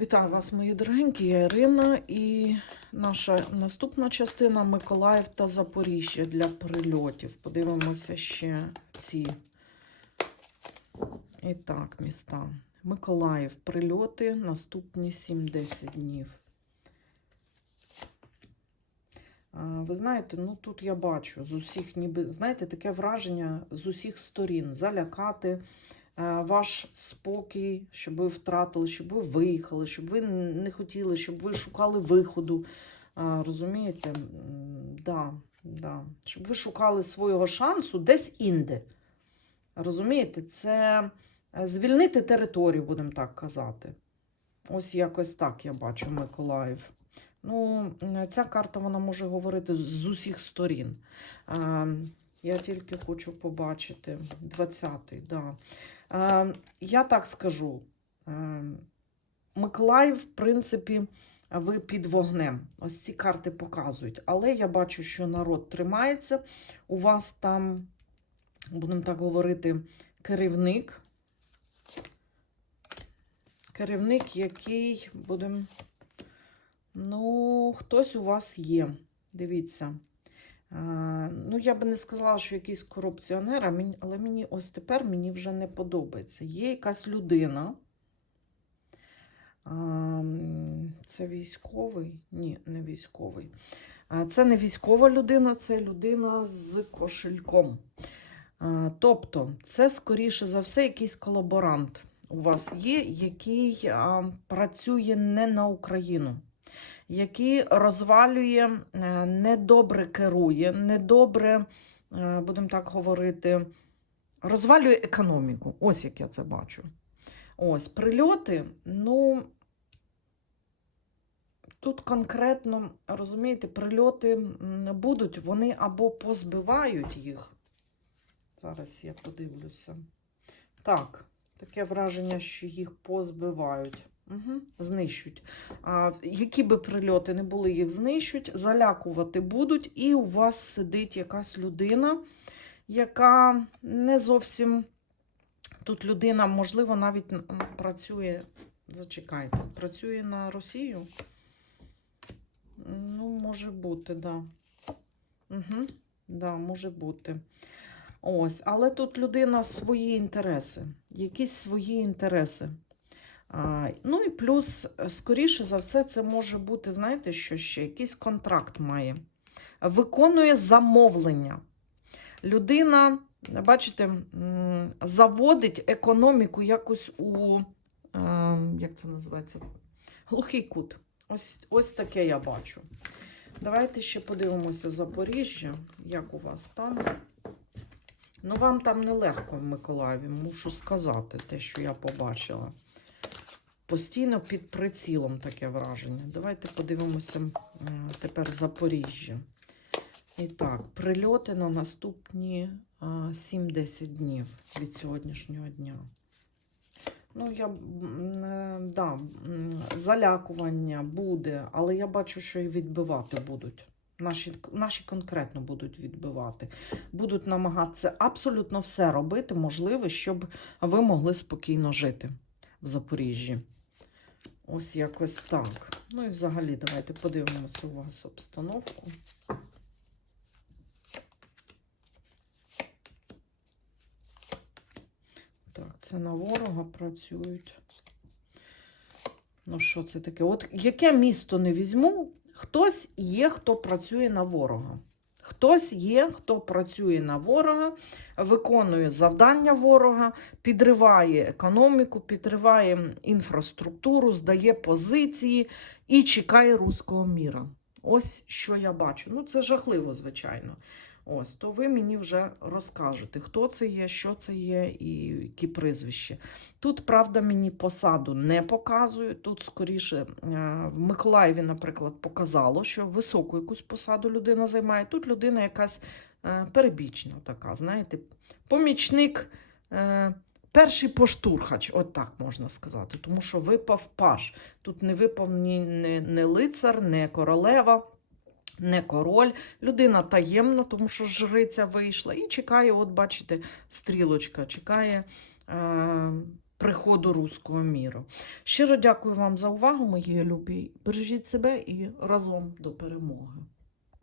Вітаю вас, мої дорогенькі, я Ірина, і наша наступна частина Миколаїв та Запоріжжя для прильотів. Подивимося ще ці. І так, міста. Миколаїв, прильоти наступні 7-10 днів. Ви знаєте, ну тут я бачу з усіх, ніби, знаєте, таке враження з усіх сторін залякати ваш спокій, щоб ви втратили, щоб ви виїхали, щоб ви не хотіли, щоб ви шукали виходу. Розумієте? Да, да. Щоб ви шукали свого шансу десь інде. Розумієте, це е, звільнити територію, будемо так казати. Ось якось так я бачу Миколаїв. Ну, ця карта вона може говорити з усіх сторін. Я тільки хочу побачити 20-й, да. А, я так скажу. Миколаїв, в принципі, ви під вогнем. Ось ці карти показують. Але я бачу, що народ тримається. У вас там, будемо так говорити, керівник. Керівник, який будемо. Ну, хтось у вас є. Дивіться. А, ну, я би не сказала, що якийсь корупціонер, але мені ось тепер мені вже не подобається. Є якась людина. Це військовий? Ні, не військовий. Це не військова людина, це людина з кошельком. Тобто, це, скоріше за все, якийсь колаборант у вас є, який працює не на Україну, який розвалює, е, недобре керує, недобре, е, будемо так говорити, розвалює економіку. Ось як я це бачу. Ось, прильоти, ну. Тут конкретно, розумієте, прильоти будуть, вони або позбивають їх. Зараз я подивлюся. Так, таке враження, що їх позбивають. Угу, знищують. А, які би прильоти не були, їх знищують, залякувати будуть, і у вас сидить якась людина, яка не зовсім. Тут людина, можливо, навіть працює. Зачекайте, працює на Росію. Ну, може бути, да. Угу, да, може бути. Ось, але тут людина свої інтереси, якісь свої інтереси. Ну і плюс, е, скоріше за все, це може бути, знаєте, що ще якийсь контракт має. Виконує замовлення. Людина, бачите, заводить економіку якось у, е, як це називається? Глухий кут. Ось, ось таке я бачу. Давайте ще подивимося Запоріжжя, як у вас там. Ну, вам там нелегко в Миколаєві, мушу сказати те, що я побачила. Постійно під прицілом таке враження. Давайте подивимося тепер Запоріжжя. І так, прильоти на наступні 7-10 днів від сьогоднішнього дня. Ну, я е, да, залякування буде, але я бачу, що і відбивати будуть. Наші, наші конкретно будуть відбивати. Будуть намагатися абсолютно все робити, можливе, щоб ви могли спокійно жити в Запоріжжі. Ось якось так. Ну і взагалі, давайте подивимося у вас обстановку. Так, це на ворога працюють. Ну, що це таке? От яке місто не візьму, хтось є, хто працює на ворога. Хтось є, хто працює на ворога, виконує завдання ворога, підриває економіку, підриває інфраструктуру, здає позиції і чекає руського міра. Ось що я бачу. Ну, це жахливо, звичайно. Ось, то ви мені вже розкажете, хто це є, що це є і які прізвища. Тут, правда, мені посаду не показує. Тут, скоріше, е, в Миколаєві, наприклад, показало, що високу якусь посаду людина займає. Тут людина якась е, перебічна, така, знаєте, помічник, е, перший поштурхач, от так можна сказати, тому що випав паш. Тут не випав ні, не лицар, не королева. Не король, людина таємна, тому що жриця вийшла, і чекає, от бачите, стрілочка, чекає е, приходу руського міру. Щиро дякую вам за увагу, мої любі. Бережіть себе і разом до перемоги.